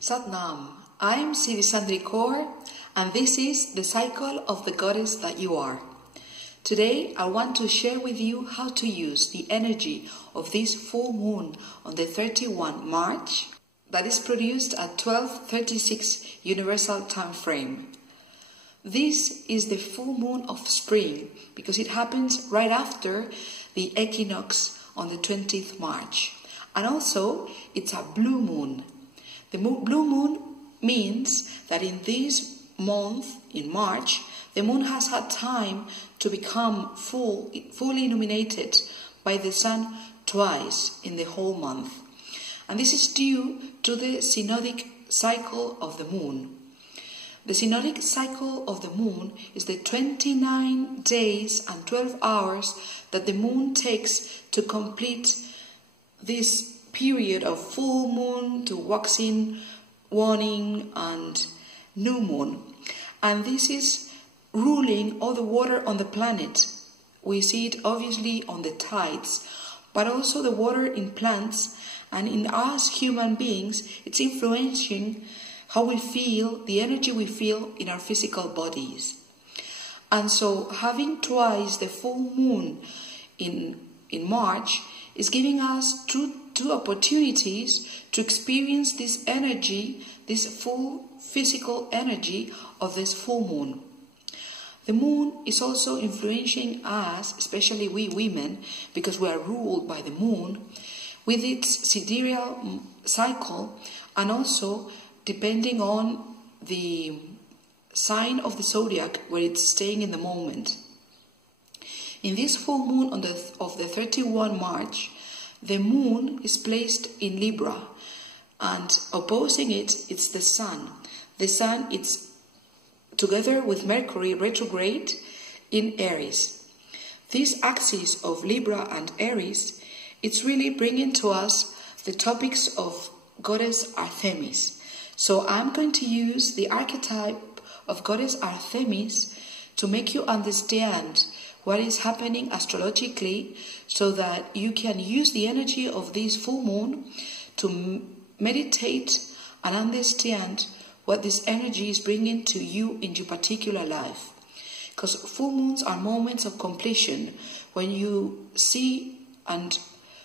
Satnam, I'm Sirisandri Kaur, and this is the cycle of the goddess that you are. Today, I want to share with you how to use the energy of this full moon on the 31 March that is produced at 12:36 Universal Time Frame. This is the full moon of spring because it happens right after the equinox on the 20th March. And also, it's a blue moon. The blue moon means that in this month, in March, the moon has had time to become fully illuminated by the sun twice in the whole month. And this is due to the synodic cycle of the moon. The synodic cycle of the moon is the 29 days and 12 hours that the moon takes to complete this period of full moon to waxing, waning, and new moon. And this is ruling all the water on the planet. We see it obviously on the tides, but also the water in plants, and in us human beings, it's influencing how we feel, the energy we feel in our physical bodies. And so having twice the full moon in March is giving us two opportunities to experience this energy, this full physical energy of this full moon. The moon is also influencing us, especially we women, because we are ruled by the moon, with its sidereal cycle, and also depending on the sign of the zodiac where it's staying in the moment. In this full moon of the 31 March, the moon is placed in Libra, and opposing it, it's the sun. The sun is together with Mercury retrograde in Aries. This axis of Libra and Aries, it's really bringing to us the topics of goddess Artemis. So I'm going to use the archetype of goddess Artemis to make you understand what is happening astrologically, so that you can use the energy of this full moon to meditate and understand what this energy is bringing to you in your particular life. Because full moons are moments of completion when you see and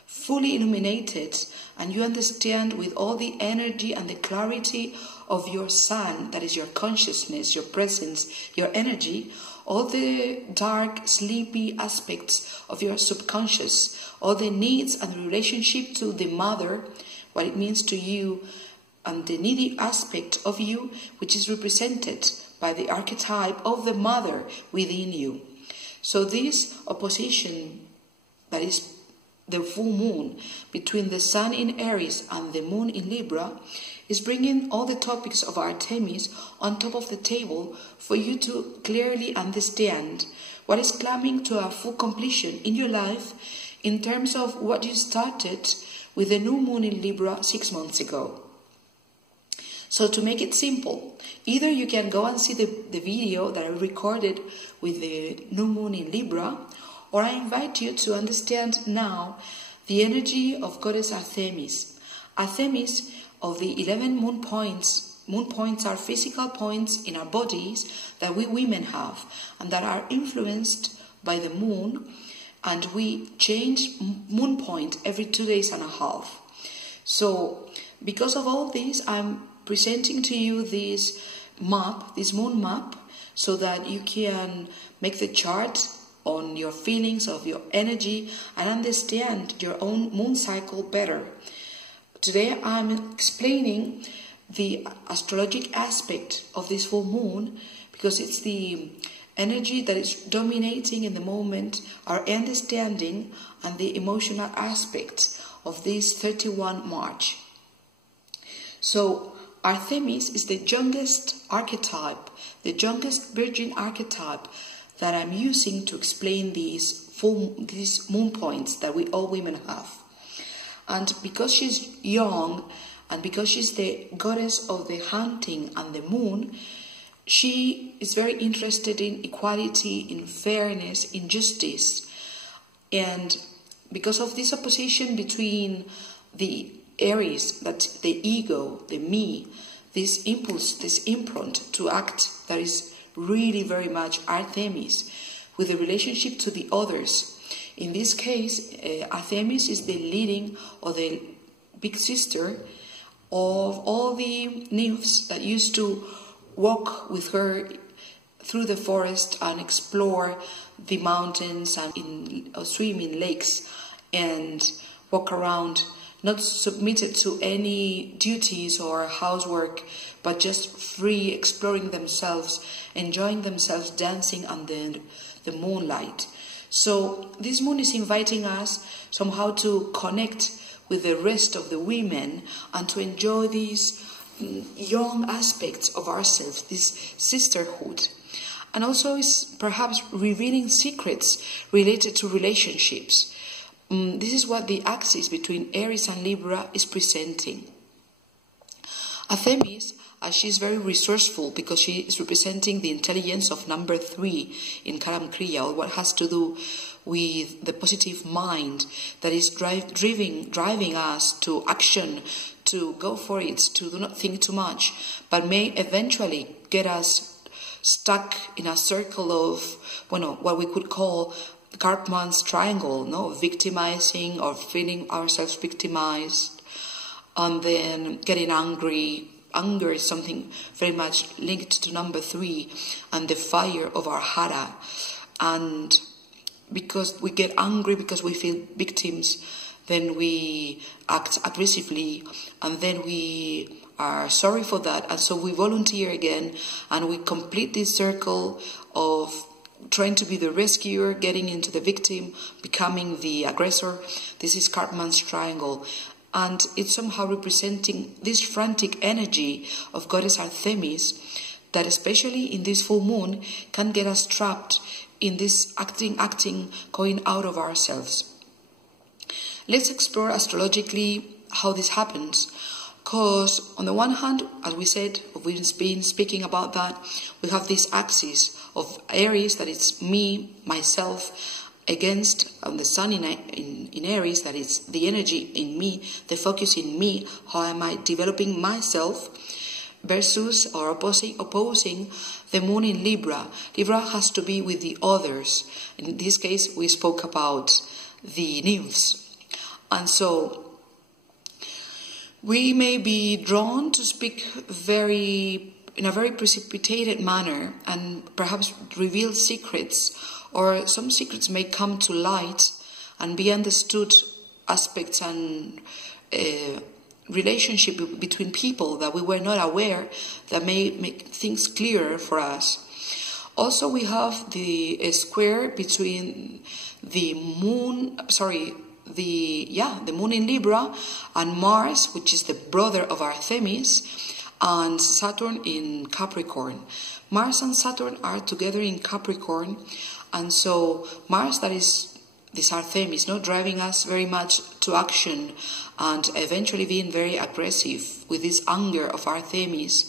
fully illuminated, and you understand with all the energy and the clarity of your sun, that is your consciousness, your presence, your energy, all the dark, sleepy aspects of your subconscious, all the needs and relationship to the mother, what it means to you, and the needy aspect of you, which is represented by the archetype of the mother within you. So this opposition, that is the full moon between the sun in Aries and the moon in Libra, is bringing all the topics of Artemis on top of the table for you to clearly understand what is coming to a full completion in your life in terms of what you started with the new moon in Libra 6 months ago. So to make it simple, either you can go and see the video that I recorded with the new moon in Libra, or I invite you to understand now the energy of goddess Artemis. Artemis, of the 11 moon points are physical points in our bodies that we women have, and that are influenced by the moon, and we change moon point every 2.5 days. So because of all this, I'm presenting to you this map, this moon map, so that you can make the chart on your feelings of your energy and understand your own moon cycle better. Today I'm explaining the astrologic aspect of this full moon, because it's the energy that is dominating in the moment, our understanding and the emotional aspect of this 31 March. So Artemis is the youngest archetype, the youngest virgin archetype that I'm using to explain these moon points that we all women have. And because she's young, and because she's the goddess of the hunting and the moon, She is very interested in equality, in fairness, in justice. And because of this opposition between the Aries, that the ego, the me, this impulse, this imprint to act that is really very much Artemis, with the relationship to the others. In this case, Artemis is the leading or the big sister of all the nymphs that used to walk with her through the forest and explore the mountains and swim in lakes and walk around, not submitted to any duties or housework, but just free, exploring themselves, enjoying themselves, dancing under the moonlight. So this moon is inviting us somehow to connect with the rest of the women and to enjoy these young aspects of ourselves, this sisterhood. And also is perhaps revealing secrets related to relationships. This is what the axis between Aries and Libra is presenting. Artemis, as she is very resourceful because she is representing the intelligence of number 3 in Karam Kriya, or what has to do with the positive mind that is driving us to action, to go for it, to do not think too much, but may eventually get us stuck in a circle of, what we could call Karpman's triangle, victimizing or feeling ourselves victimized, and then getting angry. Anger is something very much linked to number 3 and the fire of our hara. And because we get angry because we feel victims, then we act aggressively, and then we are sorry for that, and so we volunteer again, and we complete this circle of trying to be the rescuer, getting into the victim, becoming the aggressor. This is Karpman's triangle, and it's somehow representing this frantic energy of Goddess Artemis that, especially in this full moon, can get us trapped in this acting, going out of ourselves. Let's explore astrologically how this happens, because on the one hand, as we said, we've been speaking about that, we have this axis of Aries, that it's me, myself, against the sun in Aries, that is the energy in me, the focus in me, how am I developing myself, versus or opposing the moon in Libra. Libra has to be with the others. In this case, we spoke about the nymphs. And so we may be drawn to speak in a very precipitated manner and perhaps reveal secrets, or some secrets may come to light and be understood aspects and relationship between people that we were not aware, that may make things clearer for us. Also, we have the square between the moon, the moon in Libra and Mars, which is the brother of Artemis, and Saturn in Capricorn. Mars and Saturn are together in Capricorn, and so Mars, that is this Artemis, driving us very much to action and eventually being very aggressive with this anger of Artemis,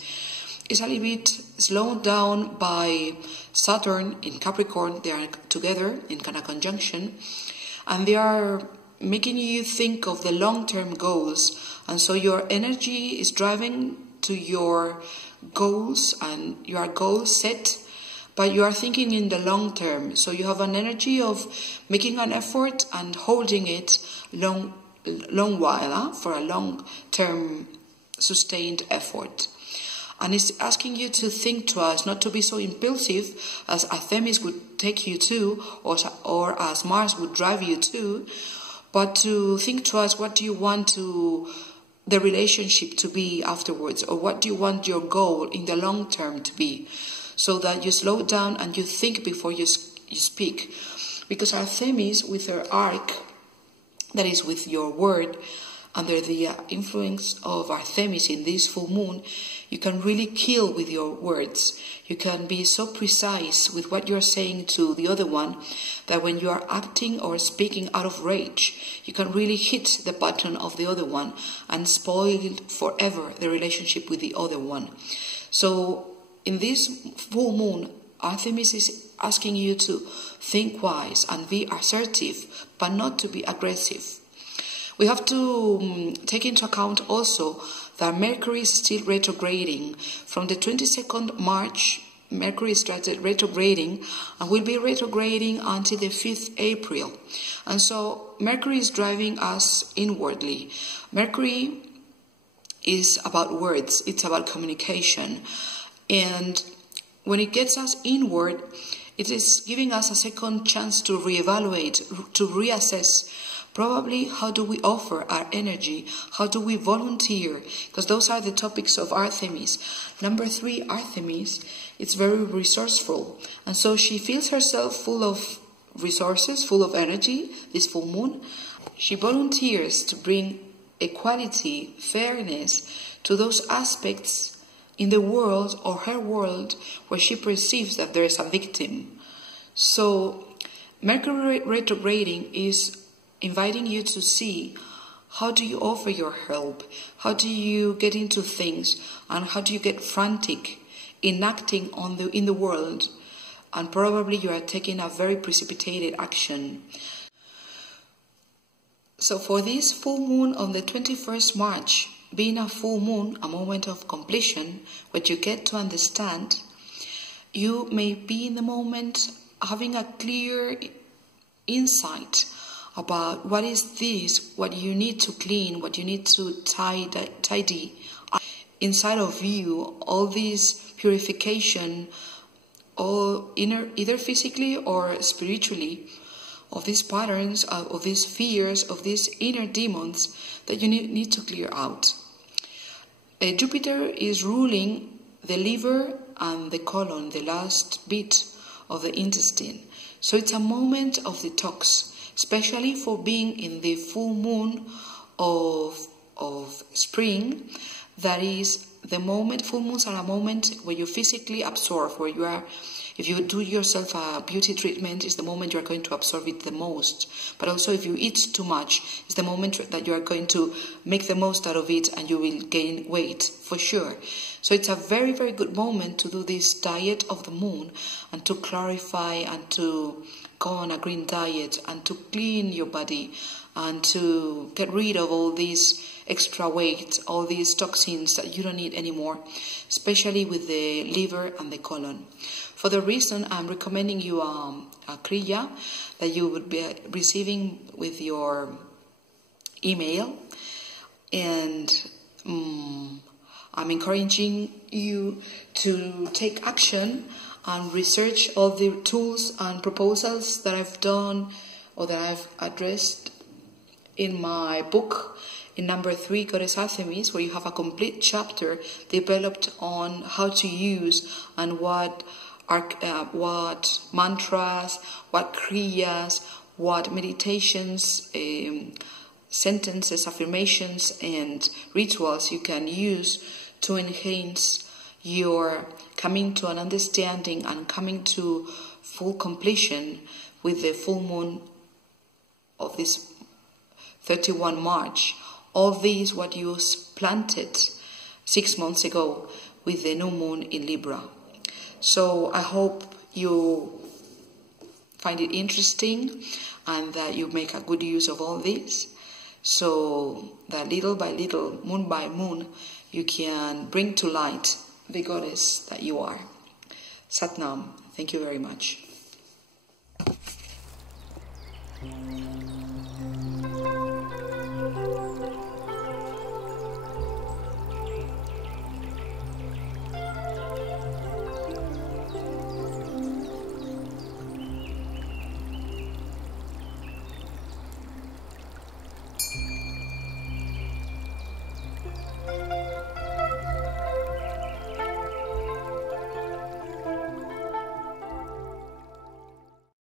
is a little bit slowed down by Saturn in Capricorn. They are together in kind of conjunction, and they are making you think of the long-term goals, and so your energy is driving to your goals, and your goals set, but you are thinking in the long term. So you have an energy of making an effort and holding it long while, for a long-term sustained effort. And it's asking you to think twice, not to be so impulsive as Artemis would take you to, or as Mars would drive you to, but to think twice, what do you want the relationship to be afterwards, or what do you want your goal in the long term to be, so that you slow down and you think before you speak. Because Artemis, with her arc, that is with your word, under the influence of Artemis in this full moon, you can really kill with your words. You can be so precise with what you're saying to the other one that when you are acting or speaking out of rage, you can really hit the button of the other one and spoil forever the relationship with the other one. So in this full moon, Artemis is asking you to think wise and be assertive, but not to be aggressive. We have to take into account also that Mercury is still retrograding. From the 22nd March, Mercury started retrograding and will be retrograding until the 5th April. And so Mercury is driving us inwardly. Mercury is about words, it's about communication. And when it gets us inward, it is giving us a second chance to reevaluate, to reassess. Probably, how do we offer our energy? How do we volunteer? Because those are the topics of Artemis. Number 3, Artemis, it's very resourceful. And so she feels herself full of resources, full of energy, this full moon. She volunteers to bring equality, fairness to those aspects in the world or her world where she perceives that there is a victim. So Mercury retrograding is inviting you to see, how do you offer your help? How do you get into things? And how do you get frantic in acting in the world? And probably you are taking a very precipitated action. So for this full moon on the 21st March, being a full moon, a moment of completion, what you get to understand, you may be in the moment having a clear insight about what is this, what you need to clean, what you need to tidy. Inside of you, all this purification, all inner, either physically or spiritually, of these patterns, of these fears, of these inner demons that you need to clear out. Jupiter is ruling the liver and the colon, the last bit of the intestine. So it's a moment of detox, especially for being in the full moon of spring. That is the moment, full moons are a moment where you physically absorb, where you are, if you do yourself a beauty treatment, is the moment you are going to absorb it the most. But also if you eat too much, it's the moment that you are going to make the most out of it and you will gain weight, for sure. So it's a very, very good moment to do this diet of the moon and to clarify and to go on a green diet and to clean your body and to get rid of all these extra weight, all these toxins that you don't need anymore, especially with the liver and the colon. For the reason, I'm recommending you a kriya that you would be receiving with your email, and I'm encouraging you to take action and research all the tools and proposals that I've done or that I've addressed in my book, in number 3, Goddess Artemis, where you have a complete chapter developed on how to use and what mantras, what kriyas, what meditations, sentences, affirmations, and rituals you can use to enhance your coming to an understanding and coming to full completion with the full moon of this 31 March. All these what you planted 6 months ago with the new moon in Libra. So I hope you find it interesting and that you make a good use of all this, so that little by little, moon by moon, you can bring to light the goddess that you are. Satnam. Thank you very much.